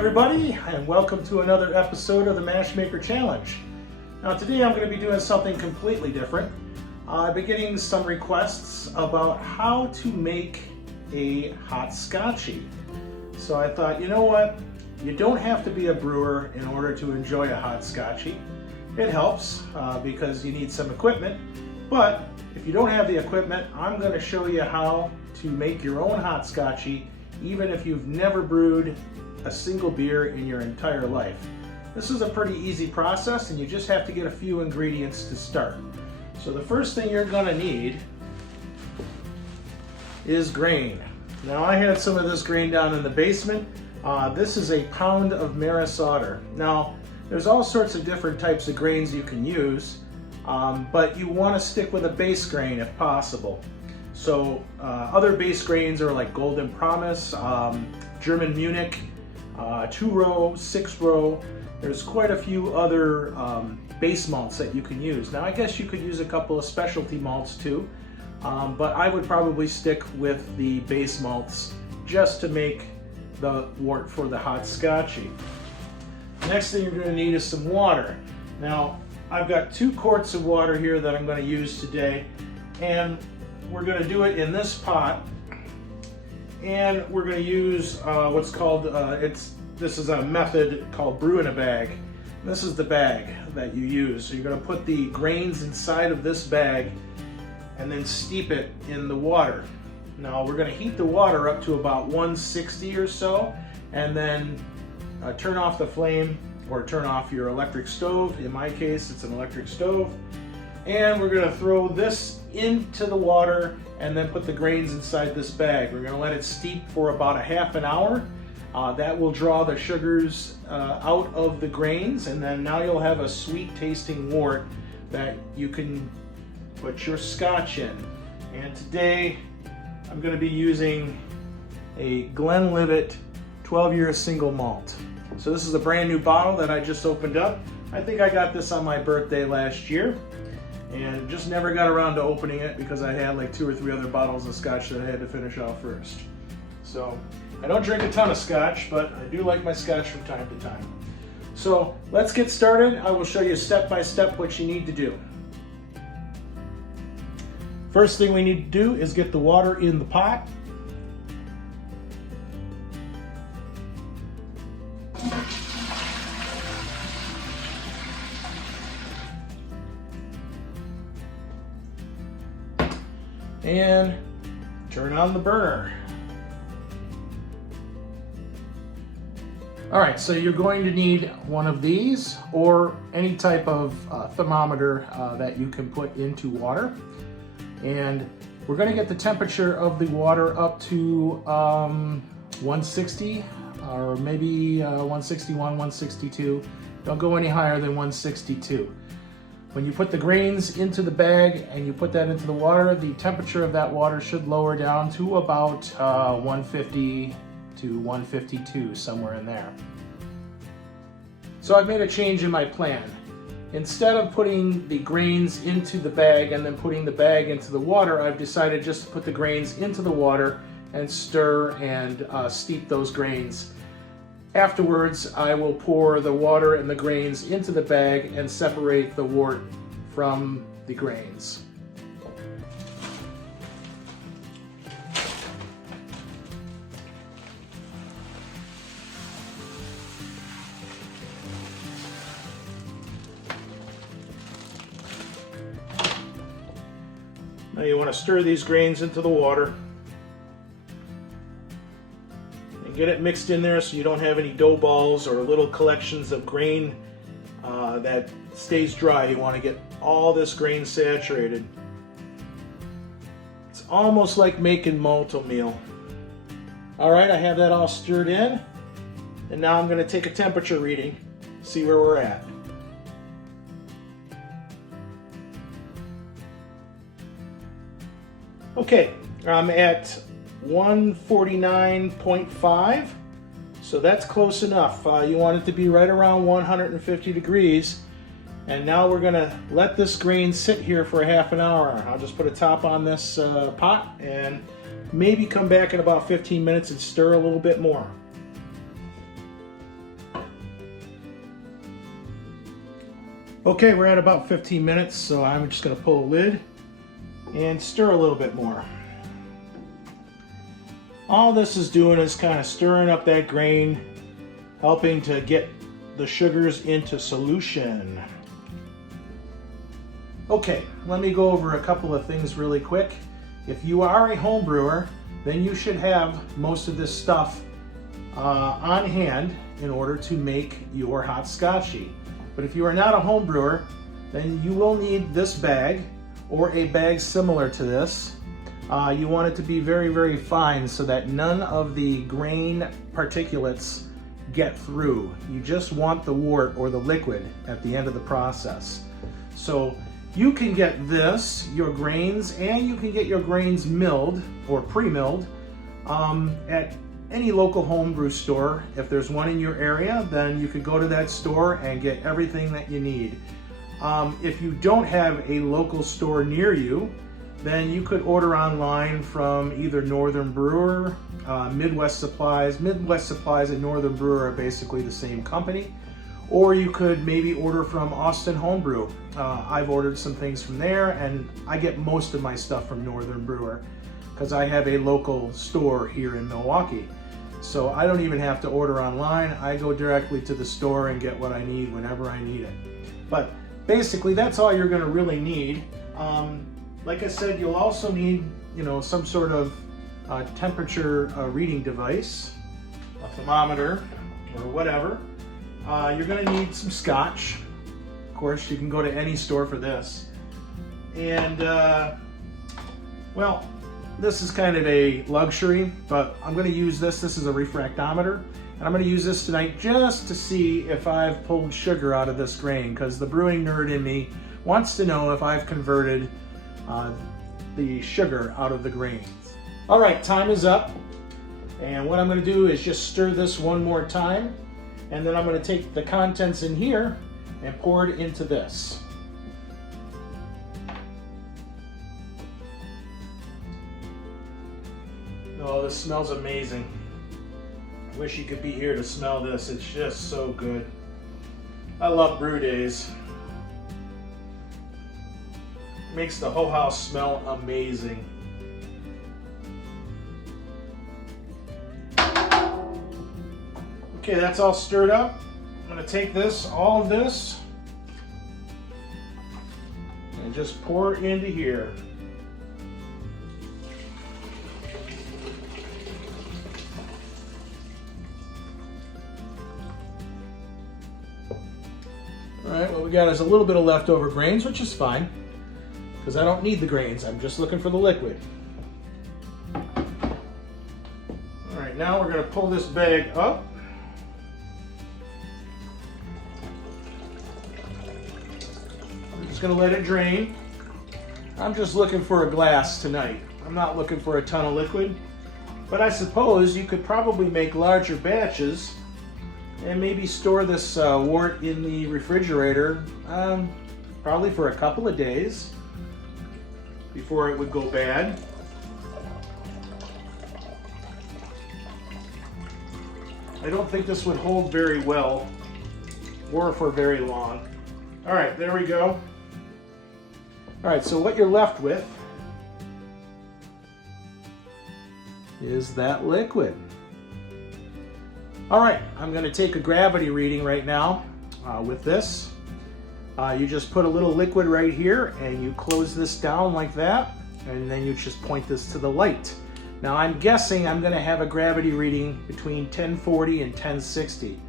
everybody, and welcome to another episode of the Mash Maker Challenge. Now today I'm going to be doing something completely different. I've been getting some requests about how to make a hot Scotchie. So I thought, you know what, you don't have to be a brewer in order to enjoy a hot Scotchie. It helps because you need some equipment, but if you don't have the equipment, I'm going to show you how to make your own hot Scotchie even if you've never brewed a single beer in your entire life. This is a pretty easy process and you just have to get a few ingredients to start. So the first thing you're going to need is grain. Now I had some of this grain down in the basement. This is a pound of Maris otter. Now there's all sorts of different types of grains you can use, but you want to stick with a base grain if possible. So other base grains are like Golden Promise, German Munich, 2-row, 6-row. There's quite a few other base malts that you can use. Now I guess you could use a couple of specialty malts too, but I would probably stick with the base malts just to make the wort for the hot Scotchie. Next thing you're going to need is some water. Now I've got 2 quarts of water here that I'm going to use today, and we're going to do it in this pot, and we're going to use what's called, this is a method called Brew in a bag. This is the bag that you use. So you're going to put the grains inside of this bag and then steep it in the water. Now we're going to heat the water up to about 160 or so, and then turn off the flame or turn off your electric stove. In my case, it's an electric stove. And we're going to throw this into the water and then put the grains inside this bag. We're going to let it steep for about a half an hour. That will draw the sugars out of the grains, and then now you'll have a sweet tasting wort that you can put your Scotch in. And today I'm going to be using a Glenlivet 12-year single malt. So this is a brand new bottle that I just opened up. I think I got this on my birthday last year, and just never got around to opening it because I had like 2 or 3 other bottles of Scotch that I had to finish off first. So I don't drink a ton of Scotch, but I do like my Scotch from time to time. So let's get started. I will show you step by step what you need to do. First thing we need to do is get the water in the pot. And turn on the burner. All right, so you're going to need one of these or any type of thermometer that you can put into water. And we're going to get the temperature of the water up to 160 or maybe 161, 162. Don't go any higher than 162. When you put the grains into the bag and you put that into the water, the temperature of that water should lower down to about 150 to 152, somewhere in there. So I've made a change in my plan. Instead of putting the grains into the bag and then putting the bag into the water, I've decided just to put the grains into the water and stir and steep those grains. Afterwards, I will pour the water and the grains into the bag and separate the wort from the grains. Now you want to stir these grains into the water. Get it mixed in there so you don't have any dough balls or little collections of grain that stays dry. You want to get all this grain saturated. It's almost like making malto meal. All right, I have that all stirred in, and now I'm going to take a temperature reading, see where we're at. Okay, I'm at 149.5, so that's close enough. You want it to be right around 150 degrees, and now we're going to let this grain sit here for a half an hour. I'll just put a top on this pot and maybe come back in about 15 minutes and stir a little bit more. Okay, we're at about 15 minutes, so I'm just going to pull the lid and stir a little bit more. All this is doing is kind of stirring up that grain, helping to get the sugars into solution. Okay, let me go over a couple of things really quick. If you are a home brewer, then you should have most of this stuff on hand in order to make your hot Scotchie. But if you are not a home brewer, then you will need this bag or a bag similar to this. You want it to be very, very fine so that none of the grain particulates get through. You just want the wort or the liquid at the end of the process. So you can get this, your grains, and you can get your grains milled or pre-milled at any local homebrew store. If there's one in your area, then you could go to that store and get everything that you need. If you don't have a local store near you, then you could order online from either Northern Brewer, Midwest Supplies. Midwest Supplies and Northern Brewer are basically the same company. Or you could maybe order from Austin Homebrew. I've ordered some things from there, and I get most of my stuff from Northern Brewer because I have a local store here in Milwaukee. So I don't even have to order online. I go directly to the store and get what I need whenever I need it. But basically, that's all you're going to really need. Like I said, you'll also need, some sort of temperature reading device, a thermometer, or whatever. You're going to need some scotch. Of course, you can go to any store for this. And, well, this is kind of a luxury, but I'm going to use this. This is a refractometer, and I'm going to use this tonight just to see if I've pulled sugar out of this grain, because the brewing nerd in me wants to know if I've converted the sugar out of the grains. All right, time is up, and what I'm going to do is just stir this one more time, and then I'm going to take the contents in here and pour it into this. Oh, this smells amazing. I wish you could be here to smell this. It's just so good. I love brew days. Makes the whole house smell amazing. Okay, that's all stirred up. I'm going to take all of this, and just pour it into here. All right, what we got is a little bit of leftover grains, which is fine, because I don't need the grains. I'm just looking for the liquid. All right, now we're going to pull this bag up. I'm just going to let it drain. I'm just looking for a glass tonight. I'm not looking for a ton of liquid, but I suppose you could probably make larger batches and maybe store this wort in the refrigerator probably for a couple of days before it would go bad. I don't think this would hold very well or for very long. All right, there we go. All right, so what you're left with is that liquid. All right, I'm going to take a gravity reading right now with this. You just put a little liquid right here and you close this down like that, and then you just point this to the light. Now I'm guessing I'm going to have a gravity reading between 1040 and 1060.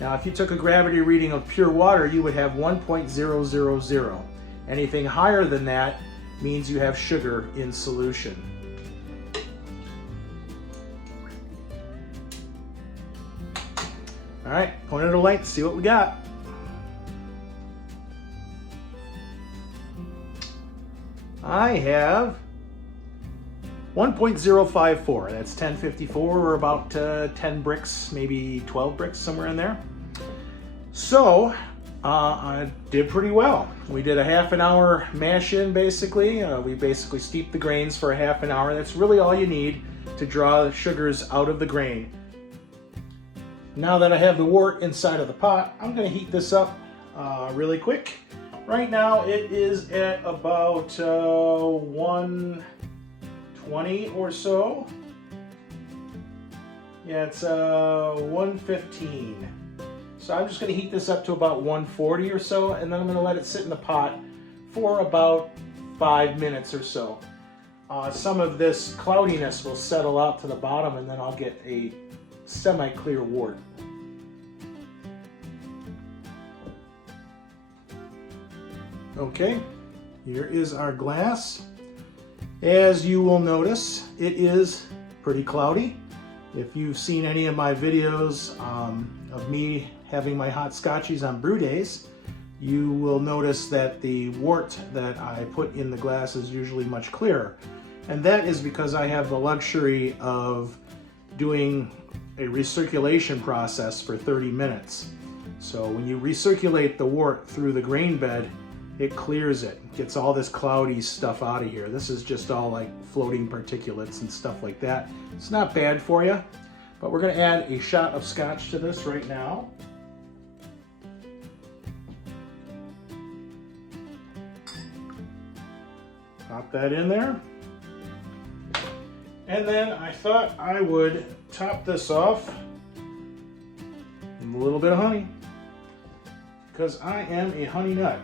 Now if you took a gravity reading of pure water, you would have 1.000. Anything higher than that means you have sugar in solution. All right, point it to light, see what we got. I have 1.054. That's 1054, or about 10 bricks, maybe 12 bricks, somewhere in there. So I did pretty well. We did a half an hour mash in, basically. We basically steeped the grains for a half an hour. That's really all you need to draw the sugars out of the grain. Now that I have the wort inside of the pot, I'm going to heat this up really quick. Right now it is at about 120 or so. Yeah, it's 115. So I'm just going to heat this up to about 140 or so, and then I'm going to let it sit in the pot for about 5 minutes or so. Some of this cloudiness will settle out to the bottom, and then I'll get a semi-clear wort. Okay, here is our glass. As you will notice, it is pretty cloudy. If you've seen any of my videos of me having my hot scotchies on brew days, you will notice that the wort that I put in the glass is usually much clearer. And that is because I have the luxury of doing a recirculation process for 30 minutes. So when you recirculate the wort through the grain bed, it clears it, gets all this cloudy stuff out of here. This is just all like floating particulates and stuff like that. It's not bad for you, but we're going to add a shot of scotch to this right now. Pop that in there. And then I thought I would top this off with a little bit of honey, because I am a honey nut.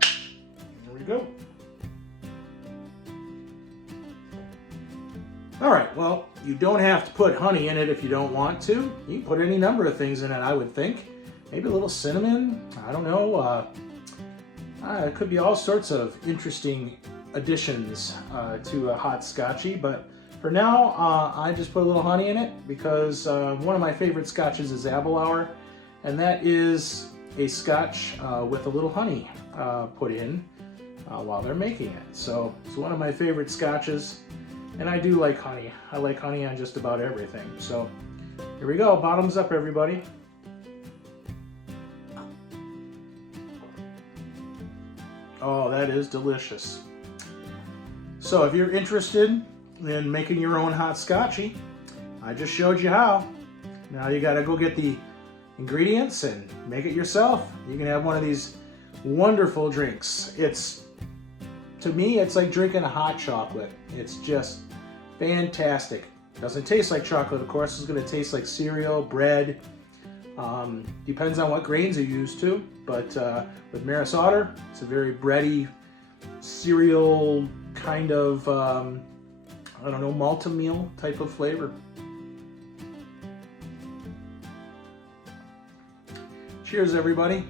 There we go. All right, well, you don't have to put honey in it if you don't want to. You can put any number of things in it, I would think. Maybe a little cinnamon, I don't know. It could be all sorts of interesting additions to a hot scotchie, but for now, I just put a little honey in it because one of my favorite scotches is Abelauer, and that is a scotch with a little honey put in while they're making it. So it's one of my favorite scotches, and I do like honey. I like honey on just about everything. So here we go, bottoms up, everybody. Oh, that is delicious. So if you're interested in making your own hot scotchie, I just showed you how. Now you gotta go get the ingredients and make it yourself. You can have one of these wonderful drinks. To me, it's like drinking a hot chocolate. It's just fantastic. It doesn't taste like chocolate, of course. It's gonna taste like cereal, bread. Depends on what grains you use too, but with Maris Otter, it's a very bready, cereal kind of, I don't know, malt-o-meal type of flavor. Cheers, everybody.